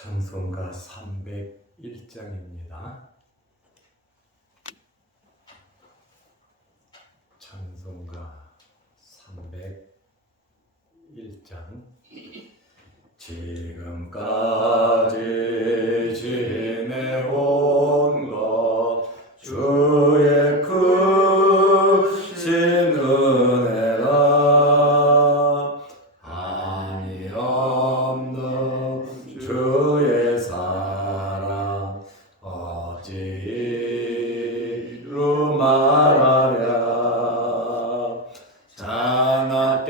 찬송가 301장입니다. 찬송가 301장. 지금까지 지내온 것 주의 크신 은혜라. 한이 없는 주의 사랑 어찌로 말하랴. 자나깨나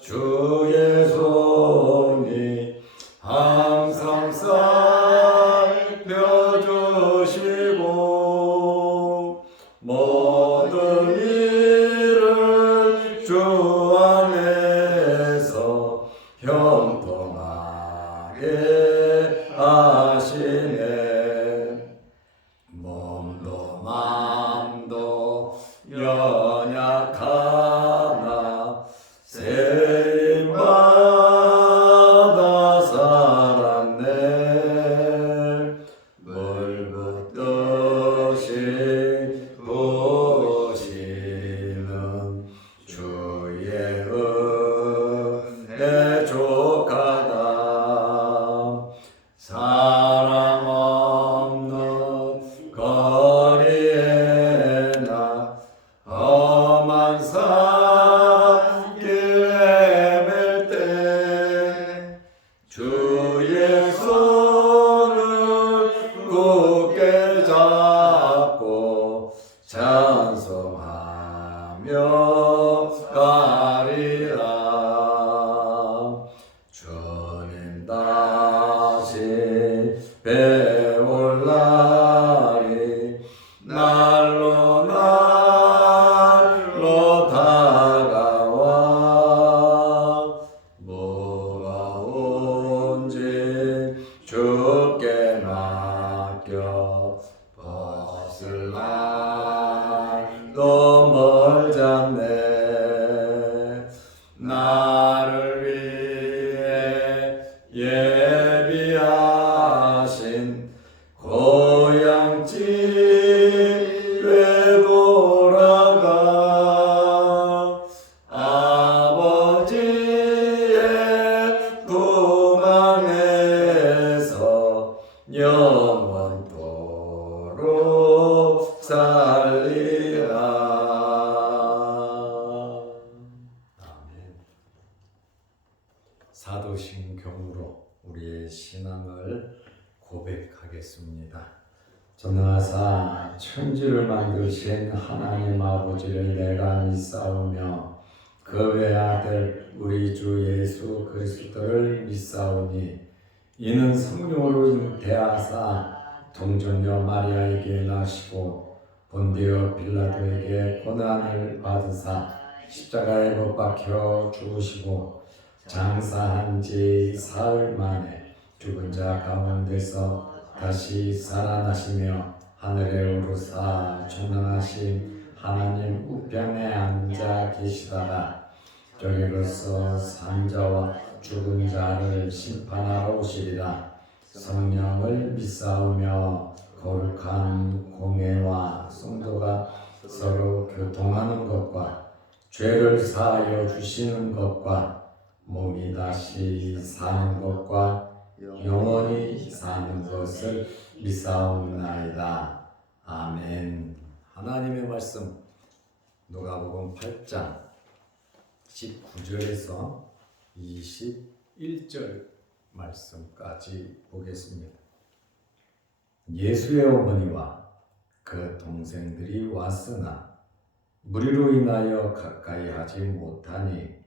주의 손이 항상 살펴주시고 모든 일을 주 안에서 형통하게 하시네. 몸도 맘도 연약하나 세임받아 살았네. 물 붓듯이 부으시는 주의 은혜 족하다. 사랑 없는 거리에나 험한 산길 헤맬 때 주의 손을 굳게 잡고 찬송하며 가리라. 주님 다시 배올 날이 날로 다가와. 무거운 짐 주께 맡겨 벗을 날도 멀잖네. 나를 위해 예비하신 고향집에 돌아가. 아버지의 품 안에서 영원토록 살리라. 아멘. 사도신경으로 우리의 신앙을 고백하겠습니다. 전능하사 천지를 만드신 하나님 아버지를 내가 믿사오며 그 외아들 우리 주 예수 그리스도를 믿사오니 이는 성령으로 잉태하사 동정녀 마리아에게 나시고 본디오 빌라도에게 고난을 받으사 십자가에 못 박혀 죽으시고 장사한 지 사흘 만에 죽은 자 가운데서 다시 살아나시며 하늘에 오르사 전능하신 하나님 우편에 앉아 계시다가 저리로서 산자와 죽은 자를 심판하러 오시리라. 성령을 믿사오며 거룩한 공회와 성도가 서로 교통하는 것과 죄를 사하여 주시는 것과 몸이 다시 사는 것과 영원히 사는 것을 믿사옵나이다. 아멘. 하나님의 말씀 누가복음 8장 19절에서 21절 말씀까지 보겠습니다. 예수의 어머니와 그 동생들이 왔으나 무리로 인하여 가까이 하지 못하니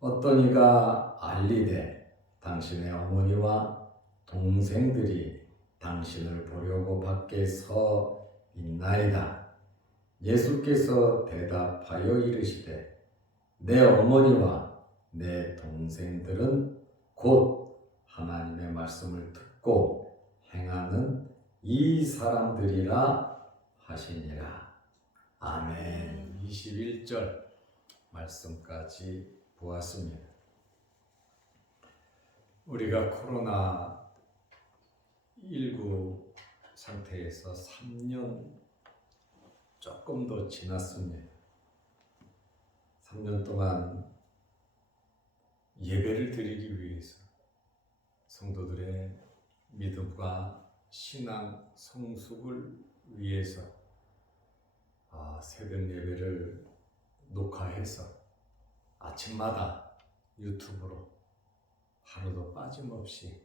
어떤 이가 알리되 당신의 어머니와 동생들이 당신을 보려고 밖에 서 있나이다. 예수께서 대답하여 이르시되 내 어머니와 내 동생들은 곧 하나님의 말씀을 듣고 행하는 이 사람들이라 하시니라. 아멘. 21절 말씀까지 보았습니다. 우리가 코로나19 상태에서 3년 조금 더 지났습니다. 3년 동안 예배를 드리기 위해서 성도들의 믿음과 신앙 성숙을 위해서 새벽 예배를 녹화해서 아침마다 유튜브로 하루도 빠짐없이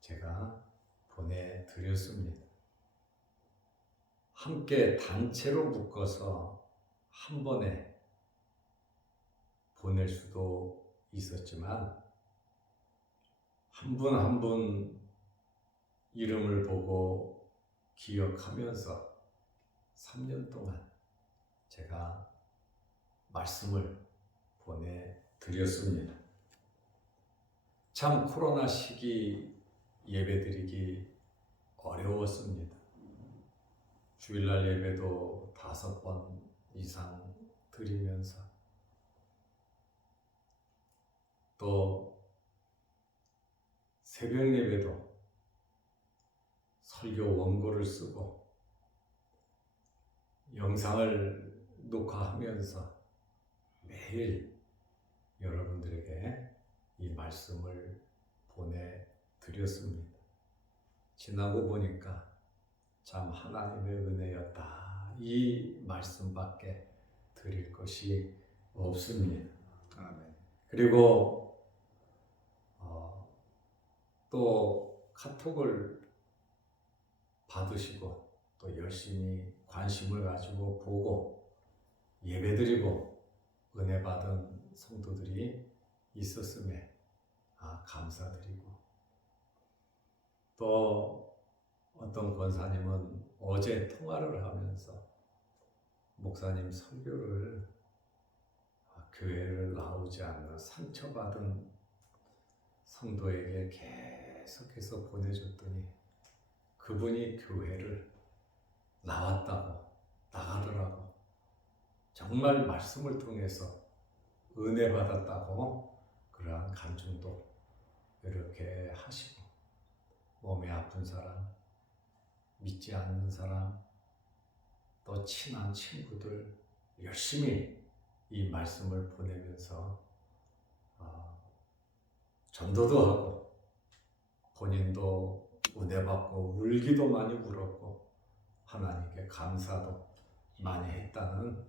제가 보내드렸습니다. 함께 단체로 묶어서 한 번에 보낼 수도 있었지만 한 분 한 분 이름을 보고 기억하면서 3년 동안 제가 말씀을 보내드렸습니다. 참 코로나 시기 예배드리기 어려웠습니다. 주일날 예배도 5번 이상 드리면서 또 새벽 예배도 설교 원고를 쓰고 영상을 녹화하면서 매일 여러분들에게 이 말씀을 보내드렸습니다. 지나고 보니까 참 하나님의 은혜였다. 이 말씀밖에 드릴 것이 없습니다. 아멘. 그리고 또 카톡을 받으시고 또 열심히 관심을 가지고 보고 예배드리고 은혜 받은 성도들이 있었음에 감사드리고 또 어떤 권사님은 어제 통화를 하면서 목사님 설교를 교회를 나오지 않는 상처받은 성도에게 계속해서 보내줬더니 그분이 교회를 나왔다고 나가더라고. 정말 말씀을 통해서 은혜 받았다고 그러한 간증도 이렇게 하시고 몸이 아픈 사람, 믿지 않는 사람, 또 친한 친구들 열심히 이 말씀을 보내면서 전도도 하고 본인도 은혜 받고 울기도 많이 울었고 하나님께 감사도 많이 했다는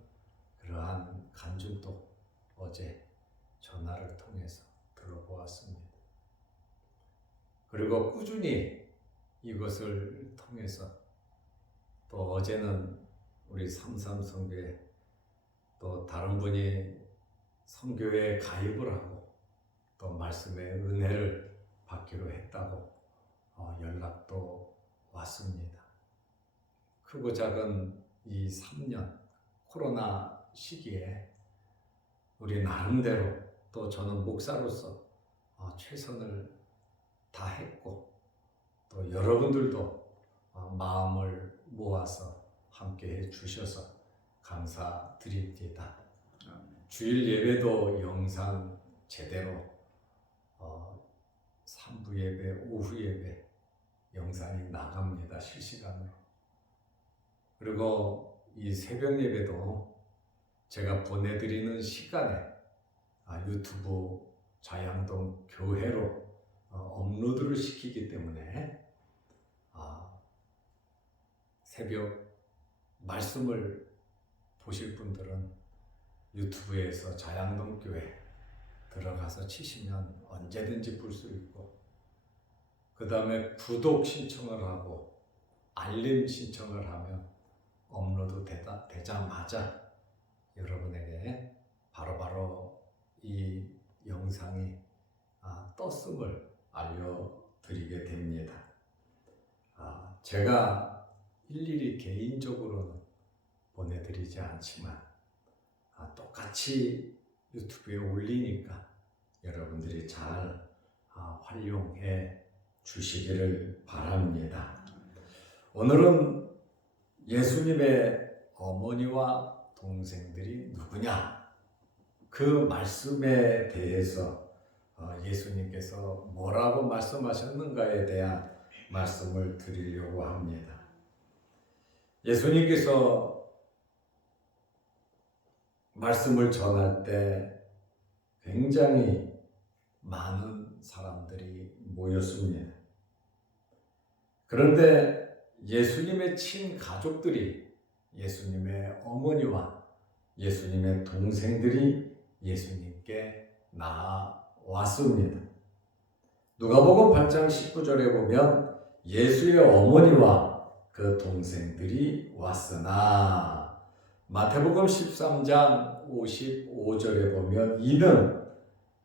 그러한 간증도 어제 전화를 통해서 들어보았습니다. 그리고 꾸준히 이것을 통해서 또 어제는 우리 삼삼성교회 또 다른 분이 성교회에 가입을 하고 또 말씀의 은혜를 받기로 했다고 연락도 왔습니다. 크고 작은 이 3년 코로나 시기에 우리 나름대로 또 저는 목사로서 최선을 다했고 또 여러분들도 마음을 모아서 함께 해주셔서 감사드립니다. 주일 예배도 영상 제대로 3부 예배, 오후 예배 영상이 나갑니다. 실시간으로. 그리고 이 새벽 예배도 제가 보내드리는 시간에 유튜브 자양동 교회로 업로드를 시키기 때문에 새벽 말씀을 보실 분들은 유튜브에서 자양동 교회 들어가서 치시면 언제든지 볼 수 있고 그 다음에 구독 신청을 하고 알림 신청을 하면 업로드 되자마자 여러분에게 바로바로 이 영상이 떴음을 알려드리게 됩니다. 제가 일일이 개인적으로는 보내드리지 않지만 똑같이 유튜브에 올리니까 여러분들이 잘 활용해 주시기를 바랍니다. 오늘은 예수님의 어머니와 동생들이 누구냐? 그 말씀에 대해서 예수님께서 뭐라고 말씀하셨는가에 대한 말씀을 드리려고 합니다. 예수님께서 말씀을 전할 때 굉장히 많은 사람들이 모였습니다. 그런데 예수님의 친가족들이, 예수님의 어머니와 예수님의 동생들이 예수님께 나왔습니다. 누가복음 8장 19절에 보면 예수의 어머니와 그 동생들이 왔으나, 마태복음 13장 55절에 보면 이는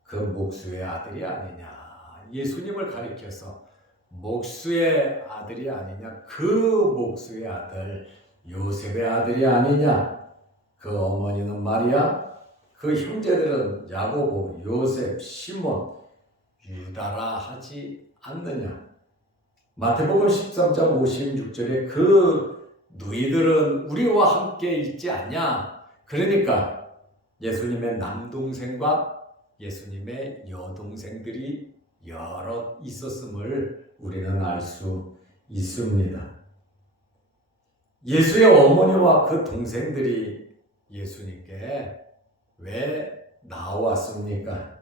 그 목수의 아들이 아니냐, 예수님을 가리켜서 목수의 아들이 아니냐, 그 목수의 아들 요셉의 아들이 아니냐, 그 어머니는 마리아, 그 형제들은 야고보, 요셉, 시몬, 유다라 하지 않느냐. 마태복음 13장 56절에 그 누이들은 우리와 함께 있지 않냐. 그러니까 예수님의 남동생과 예수님의 여동생들이 여럿 있었음을 우리는 알 수 있습니다. 예수의 어머니와 그 동생들이 예수님께 왜 나왔습니까?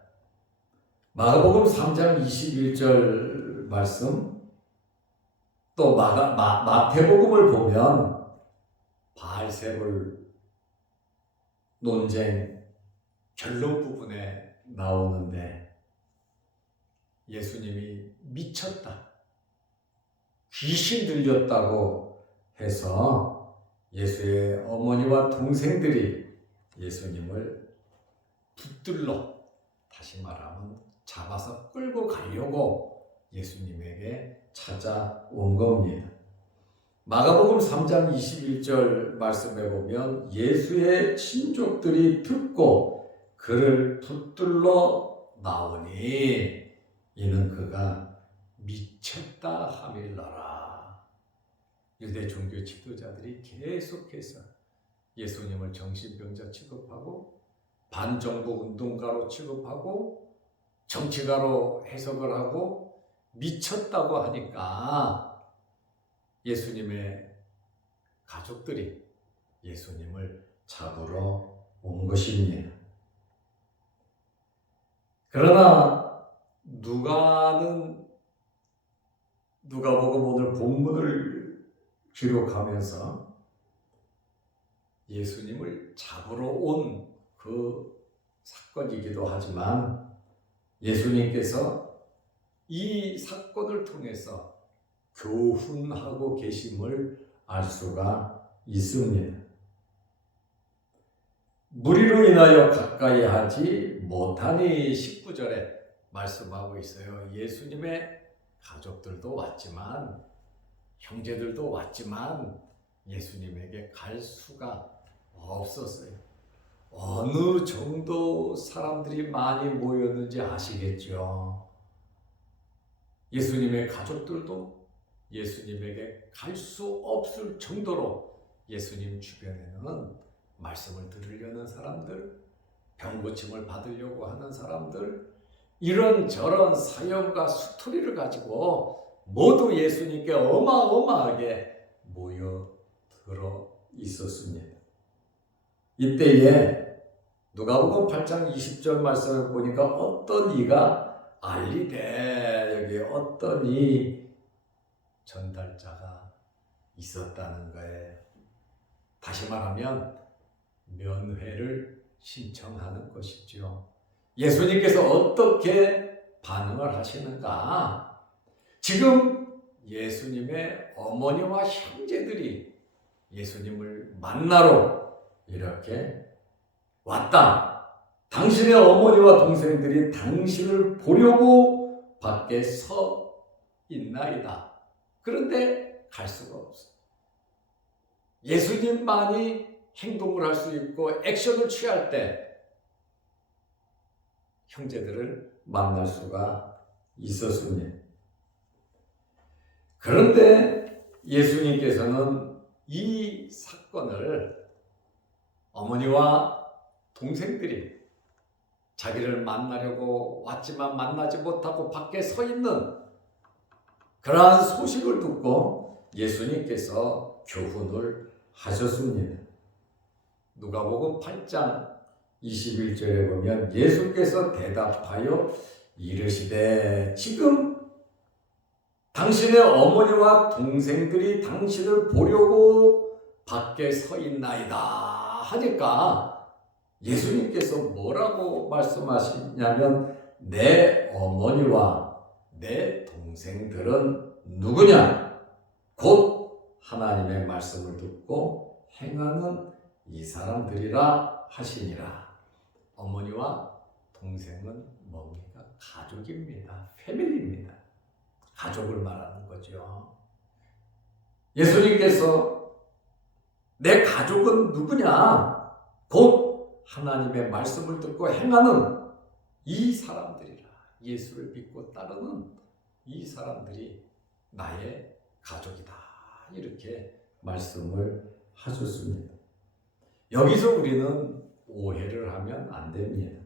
마가복음 3장 21절 말씀, 또 마태복음을 보면 바알세불 논쟁 결론 부분에 나오는데 예수님이 미쳤다, 귀신 들렸다고 해서 예수의 어머니와 동생들이 예수님을 붙들러, 다시 말하면 잡아서 끌고 가려고 예수님에게 찾아온 겁니다. 마가복음 3장 21절 말씀에 보면 예수의 친족들이 듣고 그를 붙들러 나오니 이는 그가 미쳤다 함일러라. 유대 종교 지도자들이 계속해서 예수님을 정신병자 취급하고 반정부 운동가로 취급하고 정치가로 해석을 하고 미쳤다고 하니까 예수님의 가족들이 예수님을 잡으러 온 것입니다. 그러나 누가복음 오늘 본문을 기록하면서 예수님을 잡으러 온 그 사건이기도 하지만 예수님께서 이 사건을 통해서 교훈하고 계심을 알 수가 있습니다. 무리로 인하여 가까이 하지 못하니 19절에 말씀하고 있어요. 예수님의 가족들도 왔지만, 형제들도 왔지만 예수님에게 갈 수가 없었어요. 어느 정도 사람들이 많이 모였는지 아시겠죠? 예수님의 가족들도 예수님에게 갈 수 없을 정도로 예수님 주변에는 말씀을 들으려는 사람들, 병고침을 받으려고 하는 사람들, 이런저런 사연과 스토리를 가지고 모두 예수님께 어마어마하게 모여들어 있었습니다. 이때에 누가복음 8장 20절 말씀을 보니까 어떤 이가 알리되 여기 어떤 이 전달자가 있었다는 거예요. 다시 말하면 면회를 신청하는 것이죠. 예수님께서 어떻게 반응을 하시는가? 지금 예수님의 어머니와 형제들이 예수님을 만나러 이렇게 왔다. 당신의 어머니와 동생들이 당신을 보려고 밖에 서 있나이다. 그런데 갈 수가 없어. 예수님만이 행동을 할 수 있고 액션을 취할 때 형제들을 만날 수가 있었습니다. 그런데 예수님께서는 이 사건을 어머니와 동생들이 자기를 만나려고 왔지만 만나지 못하고 밖에 서 있는 그러한 소식을 듣고 예수님께서 교훈을 하셨습니다. 누가복음 8장 21절에 보면 예수께서 대답하여 이르시되 지금 당신의 어머니와 동생들이 당신을 보려고 밖에 서 있나이다 하니까 예수님께서 뭐라고 말씀하시냐면 내 어머니와 내 동생들은 누구냐? 곧 하나님의 말씀을 듣고 행하는 이 사람들이라 하시니라. 어머니와 동생은 뭡니까? 가족입니다. 패밀리입니다. 가족을 말하는 거죠. 예수님께서 내 가족은 누구냐? 곧 하나님의 말씀을 듣고 행하는 이 사람들이라. 예수를 믿고 따르는 이 사람들이 나의 가족이다. 이렇게 말씀을 하셨습니다. 여기서 우리는 오해를 하면 안 됩니다.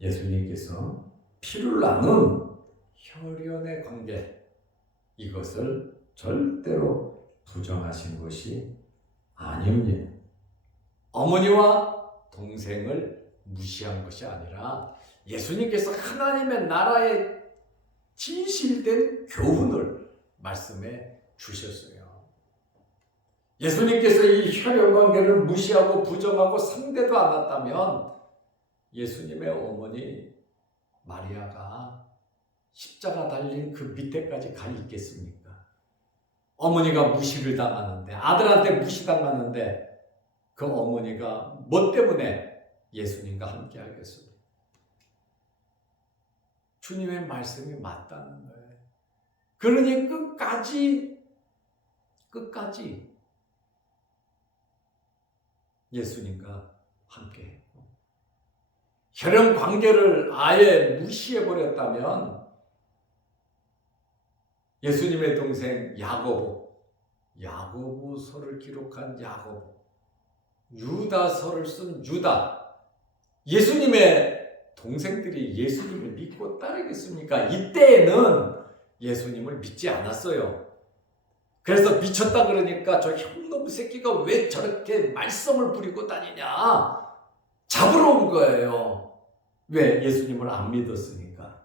예수님께서 피를 나눈 혈연의 관계, 이것을 절대로 부정하신 것이 아닙니다. 어머니와 동생을 무시한 것이 아니라 예수님께서 하나님의 나라의 진실된 교훈을 말씀해 주셨어요. 예수님께서 이 혈연관계를 무시하고 부정하고 상대도 않았다면 예수님의 어머니 마리아가 십자가 달린 그 밑에까지 가 있겠습니까? 어머니가 무시를 당하는데, 아들한테 무시당하는데 그 어머니가 뭐 때문에 예수님과 함께 하겠습니까? 주님의 말씀이 맞다는 거예요. 그러니 끝까지 예수님과 함께 했고, 혈연 관계를 아예 무시해 버렸다면 예수님의 동생 야고보서를 기록한 야고보, 유다서를 쓴 유다, 예수님의 동생들이 예수님을 믿고 따르겠습니까? 이때에는 예수님을 믿지 않았어요. 그래서 미쳤다 그러니까 저 형놈 새끼가 왜 저렇게 말썽을 부리고 다니냐 잡으러 온 거예요. 왜? 예수님을 안 믿었으니까.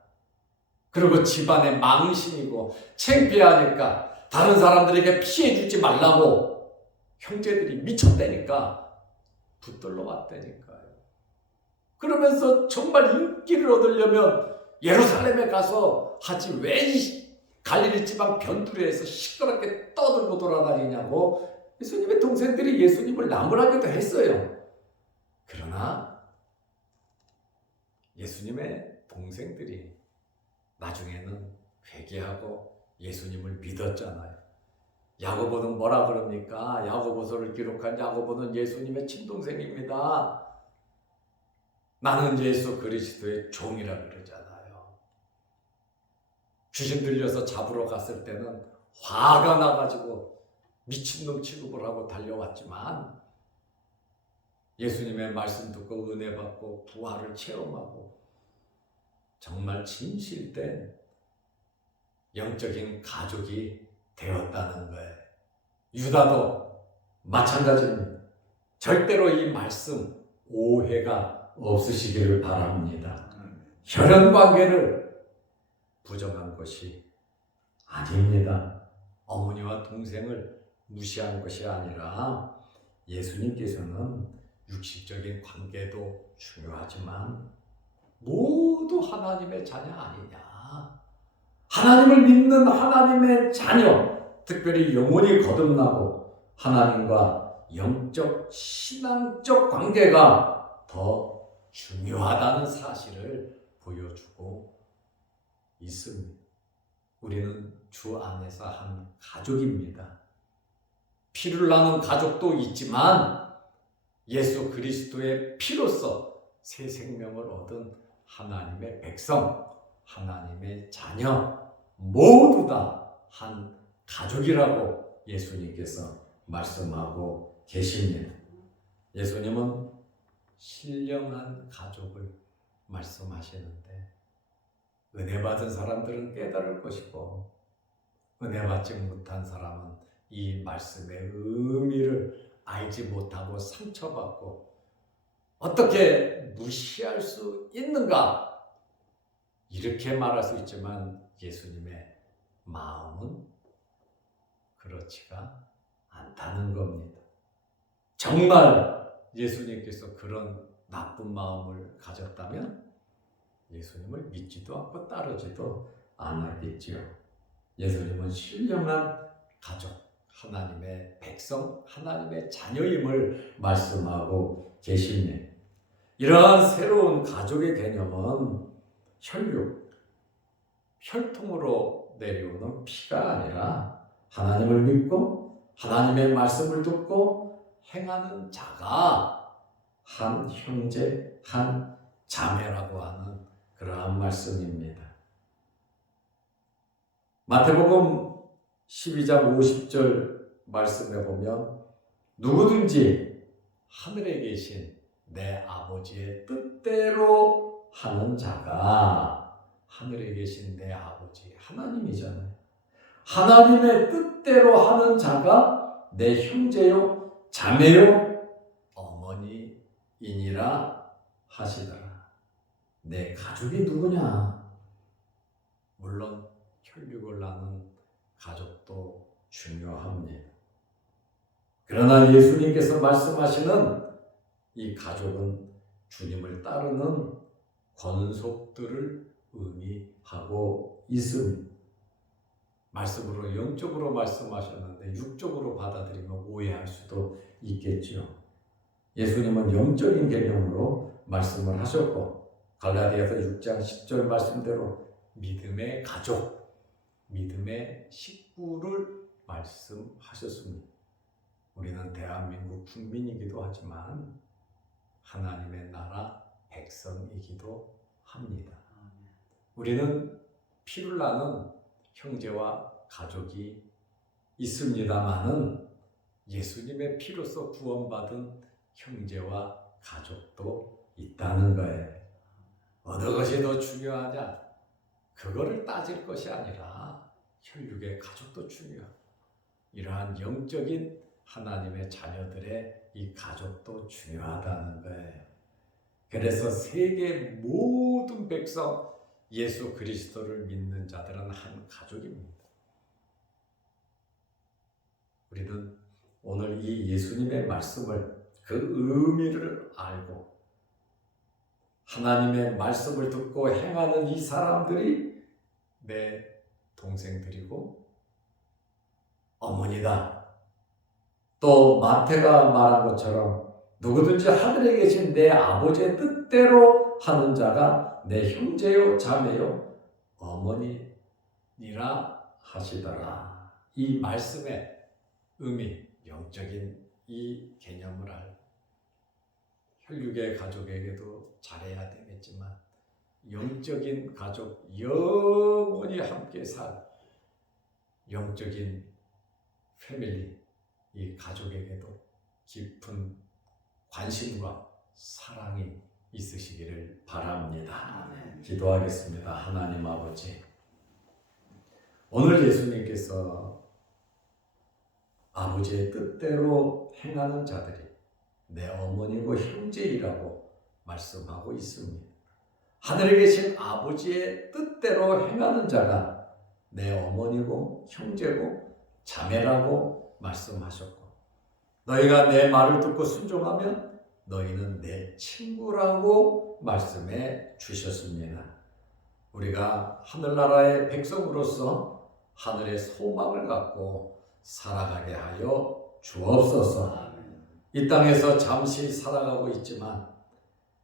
그리고 집안에 망신이고 창피하니까 다른 사람들에게 피해 주지 말라고 형제들이 미쳤다니까 붙들러 왔다니까요. 그러면서 정말 인기를 얻으려면 예루살렘에 가서 하지 왜 갈릴리 지방 변두리에서 시끄럽게 떠들고 돌아다니냐고 예수님의 동생들이 예수님을 나무라기도 했어요. 그러나 예수님의 동생들이 나중에는 회개하고 예수님을 믿었잖아요. 야고보는 뭐라 그럽니까? 야고보서를 기록한 야고보는 예수님의 친동생입니다. 나는 예수 그리스도의 종이라 그러잖아요. 귀신 들려서 잡으러 갔을 때는 화가 나가지고 미친놈 취급을 하고 달려왔지만 예수님의 말씀 듣고 은혜 받고 부활을 체험하고 정말 진실된 영적인 가족이 되었다는 거예요. 유다도 마찬가지입니다. 절대로 이 말씀 오해가 없으시기를 바랍니다. 혈연관계를 부정한 것이 아닙니다. 어머니와 동생을 무시한 것이 아니라 예수님께서는 육신적인 관계도 중요하지만 모두 하나님의 자녀 아니냐. 하나님을 믿는 하나님의 자녀, 특별히 영혼이 거듭나고 하나님과 영적 신앙적 관계가 더 중요하다는 사실을 보여주고 있습니다. 우리는 주 안에서 한 가족입니다. 피를 나눈 가족도 있지만 예수 그리스도의 피로서 새 생명을 얻은 하나님의 백성, 하나님의 자녀 모두 다 한 가족이라고 예수님께서 말씀하고 계십니다. 예수님은 신령한 가족을 말씀하시는데 은혜 받은 사람들은 깨달을 것이고 은혜 받지 못한 사람은 이 말씀의 의미를 알지 못하고 상처받고 어떻게 무시할 수 있는가? 이렇게 말할 수 있지만 예수님의 마음은 그렇지가 않다는 겁니다. 정말 예수님께서 그런 나쁜 마음을 가졌다면 예수님을 믿지도 않고 따르지도 않았겠지요. 예수님은 신령한 가족, 하나님의 백성, 하나님의 자녀임을 말씀하고 계십니다. 이러한 새로운 가족의 개념은 혈육, 혈통으로 내려오는 피가 아니라 하나님을 믿고 하나님의 말씀을 듣고 행하는 자가 한 형제, 한 자매라고 하는 그러한 말씀입니다. 마태복음 12장 50절 말씀에 보면 누구든지 하늘에 계신 내 아버지의 뜻대로 하는 자가, 하늘에 계신 내 아버지 하나님이잖아요. 하나님의 뜻대로 하는 자가 내 형제요 자매요 어머니이니라 하시더라. 내 가족이 누구냐? 물론 혈육을 나눈 가족도 중요합니다. 그러나 예수님께서 말씀하시는 이 가족은 주님을 따르는 권속들을 의미하고 있습니다. 말씀으로 영적으로 말씀하셨는데 육적으로 받아들이면 오해할 수도 있겠죠. 예수님은 영적인 개념으로 말씀을 하셨고 갈라디아서 6장 10절 말씀대로 믿음의 가족, 믿음의 식구를 말씀하셨습니다. 우리는 대한민국 국민이기도 하지만 하나님의 나라 백성이기도 합니다. 우리는 피를 나는 형제와 가족이 있습니다마는 예수님의 피로서 구원받은 형제와 가족도 있다는 거예요. 어느 것이 더 중요하냐? 그거를 따질 것이 아니라 혈육의 가족도 중요하고 이러한 영적인 하나님의 자녀들의 이 가족도 중요하다는 거예요. 그래서 세계 모든 백성 예수 그리스도를 믿는 자들은 한 가족입니다. 우리는 오늘 이 예수님의 말씀을 그 의미를 알고 하나님의 말씀을 듣고 행하는 이 사람들이 내 동생들이고 어머니다. 또 마태가 말한 것처럼 누구든지 하늘에 계신 내 아버지의 뜻대로 하는 자가 내 형제요 자매요 어머니니라 하시더라. 이 말씀의 의미, 영적인 이 개념을 알고 혈육의 가족에게도 잘해야 되겠지만 영적인 가족, 영원히 함께 살 영적인 패밀리, 이 가족에게도 깊은 관심과 사랑이 있으시기를 바랍니다. 기도하겠습니다. 하나님 아버지, 오늘 예수님께서 아버지의 뜻대로 행하는 자들이 내 어머니고 형제이라고 말씀하고 있습니다. 하늘에 계신 아버지의 뜻대로 행하는 자가 내 어머니고 형제고 자매라고 말씀하셨고 너희가 내 말을 듣고 순종하면 너희는 내 친구라고 말씀해 주셨습니다. 우리가 하늘나라의 백성으로서 하늘의 소망을 갖고 살아가게 하여 주옵소서. 이 땅에서 잠시 살아가고 있지만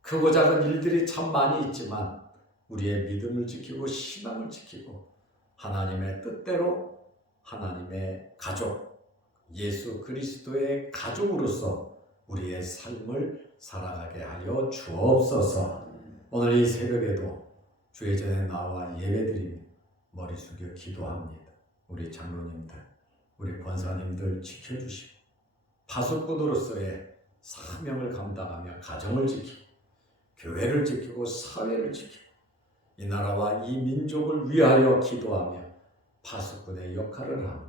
크고 작은 일들이 참 많이 있지만 우리의 믿음을 지키고 신앙을 지키고 하나님의 뜻대로 하나님의 가족, 예수 그리스도의 가족으로서 우리의 삶을 살아가게 하여 주옵소서. 오늘 이 새벽에도 주의 전에 나와 예배드리며 머리 숙여 기도합니다. 우리 장로님들, 우리 권사님들 지켜주시고 파수꾼으로서의 사명을 감당하며 가정을 지키고 교회를 지키고 사회를 지키고 이 나라와 이 민족을 위하여 기도하며 파수꾼의 역할을 하는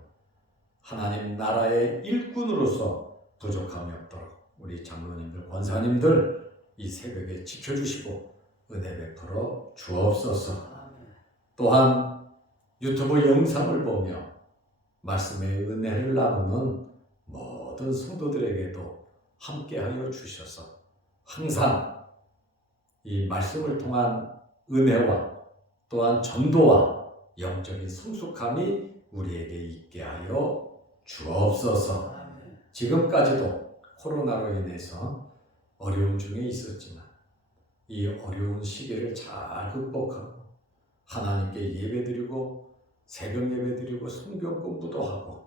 하나님 나라의 일꾼으로서 부족함이 없도록 우리 장로님들, 권사님들 이 새벽에 지켜주시고 은혜 베풀어 주옵소서. 또한 유튜브 영상을 보며 말씀의 은혜를 나누는 모든 성도들에게도 함께하여 주셔서 항상 이 말씀을 통한 은혜와 또한 전도와 영적인 성숙함이 우리에게 있게 하여 주옵소서. 지금까지도 코로나로 인해서 어려움 중에 있었지만 이 어려운 시기를 잘 극복하고 하나님께 예배드리고 세금 예배드리고 성경 공부도 하고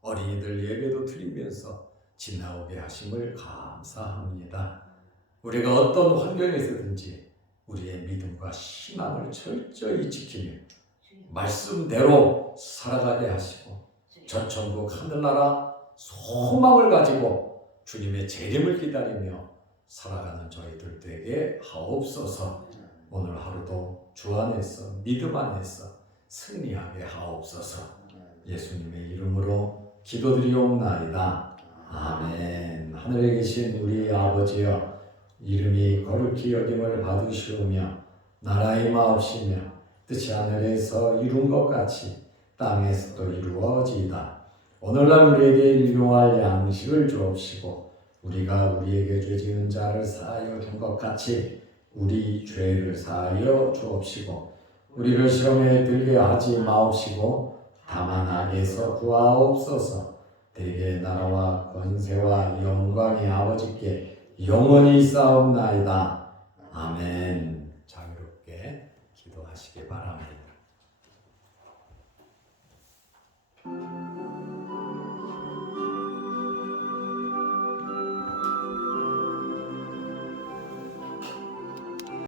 어린이들 예배도 드리면서 지나오게 하심을 감사합니다. 우리가 어떤 환경에서든지 우리의 믿음과 신앙을 철저히 지키며 말씀대로 살아가게 하시고 전천국 하늘나라 소망을 가지고 주님의 재림을 기다리며 살아가는 저희들 되게 하옵소서. 오늘 하루도 주 안에서 믿음 안에서 승리하게 하옵소서. 예수님의 이름으로 기도드리옵나이다. 아멘. 하늘에 계신 우리 아버지여, 이름이 거룩히 여김을 받으시오며 나라의 마옵시며 뜻이 하늘에서 이룬 것 같이 땅에서도 이루어지이다. 오늘날 우리에게 일용할 양식을 주옵시고 우리가 우리에게 죄 지은 자를 사하여 준 것 같이 우리 죄를 사하여 주옵시고 우리를 시험에 들게 하지 마옵시고 다만 악에서 구하옵소서. 대개 나라와 권세와 영광이 아버지께 영원히 있사옵나이다. 아멘. 자유롭게 기도하시기 바랍니다.